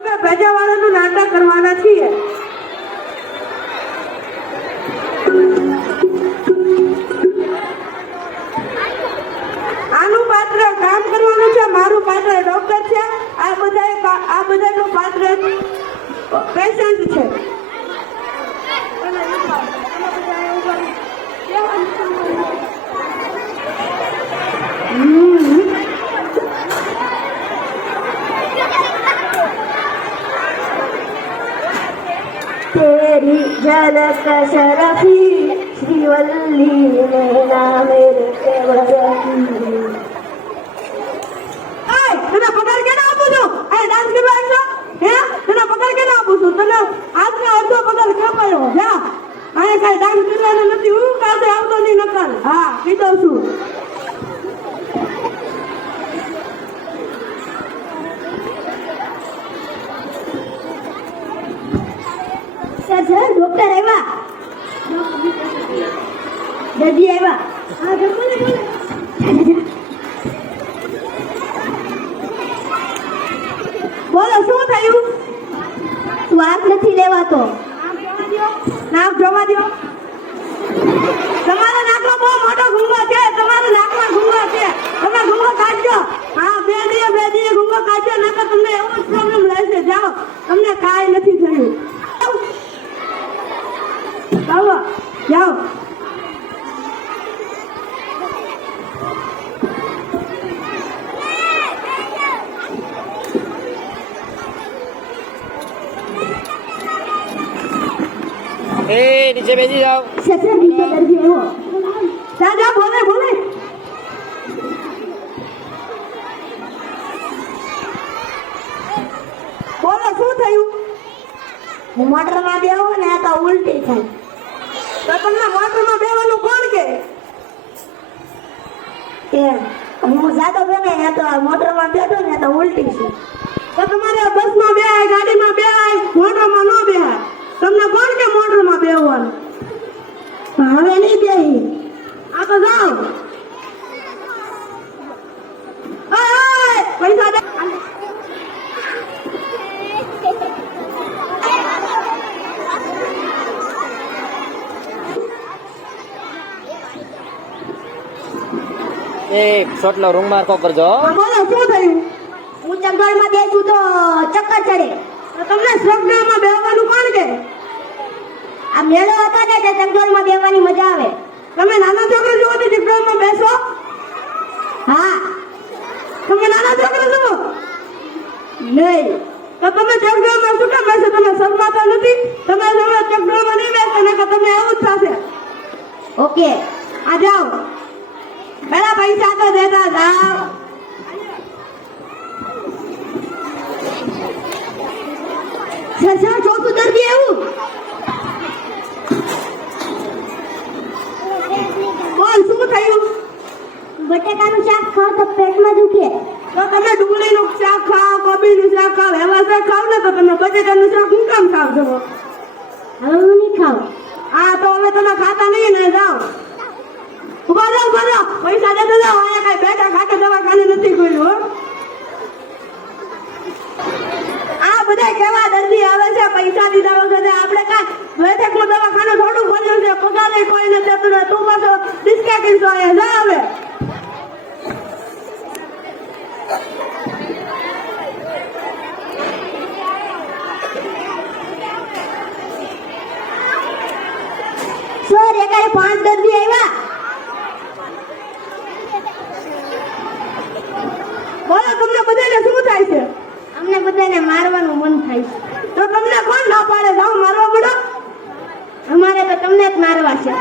ભેજાવાળાનું નાટક કરવાના છીએ. આનું પાત્ર કામ કરવાનું છે, મારું પાત્ર ડોક્ટર છે. આ બધા આ બધાનું પાત્ર પેશન્ટ છે. હમ. तेरी झलक शरफी श्रीवल्ली नैना मेरे सेवरती આય તને પગાર કેને આપું છું આય ડાન્સ કરવા આવ્યો હે તને પગાર કેને આપું છું તને આજનો અડધો પગાર કપાયો જા આય કાઈ ડાન્સ કરવાનો નથી હું કાસે આવતો નહીં નકર હા કહી દઉં છું ડોક્ટર આવ્યા. દર્દી આવ્યા. હા, બોલે બોલે. બોલો, શું થયું? શ્વાસ નથી લેવાતો. નાક જોવા દો તમારા નાકમાં બહુ મોટો ગુંગો છે તમારા નાકમાં ગુંગો છે તમે ગુંગો કાઢજો હા બે દીએ બે દીએ ગુંગો કાઢજો નકર તમને એવો જ પ્રોબ્લેમ રહેશે જાઓ તમને કાંઈ નથી થયું આવો જાઓ એ નીચે બેસી જાઓ સસરા નીચે દર્દી આવ્યો જા જા બોલે બોલે બોલો શું થયું હું મોટરમાં બેહો ને તો ઉલટી થાય તો તમને મોટરમાં બેવાનું કોણ કે? એમ. હું જાતો ગમે ને તો મોટરમાં બેઠો ને તો ઉલટી છે. તો તમારે બસમાં બેહાય, ગાડીમાં બેહાય, મોટરમાં ન બેહાય. તમને કોણ કે મોટરમાં બેહવાનું હવે નહીં બેહી આ તો જાઓ ઓય, ઓય, પૈસા દે એક શોટનો રૂમ માર્કો કરજો બોલો શું થયું? હું ચંગળમાં બેસું તો ચક્કર ચડે. તો તમને સ્વપ્નમાં બેહવાનું કોણ કે આ મેળો હતો ને તે ચંગળમાં બેહવાની મજા આવે. તમે નાના છોકરો જુઓ તો ચંગળમાં બેસો. હા. તમે નાના છોકરો જુઓ. નહીં. તો તમે ચંગળમાં શું કામ બેસો? તમે શરમાતા નથી. તમે જોડે ચંગળમાં નહીં બેસો ને કે તમે એવું જ થશે. ઓકે આ જાઓ પેલા પૈસા એવું? બોલ શું થયું? બટેકાનું શાક ખાવ તો પેટમાં દુખે. તો તમે ડુંગળીનું શાક ખાઓ કોબીનું શાક ખાવ એવા શાક ખાવ ને તો તમે બટેકાનું શાક હું કામ ખાવ છો? હવે હું નહીં ખાવ હા તો હવે તમે ખાતા નહીં ને જાઓ ઊભા રહો ઊભા રહો પૈસા દેતો જાઓ અહીંયા કઈ બેઠા ખાતે દવાખાને નથી ખોલ્યું હો આ કેવા દર્દી આવે છે? પૈસા દીધા વગર આપણે કાંઈ બેઠકનું દવાખાનું થોડું ખોલ્યું છે. પગાર કોઈ નથી દેતું ને તું પાછો ડિસ્કા કરીશો એ ના આવે પાંચ દર્દી આવ્યા બોલો, તમને બધાને શું થાય છે? અમને બધાને મારવાનું મન થાય છે. તો તમને કોણ ના પાડે? જાઓ, મારવા પડો અમારે તો તમને જ મારવા છે.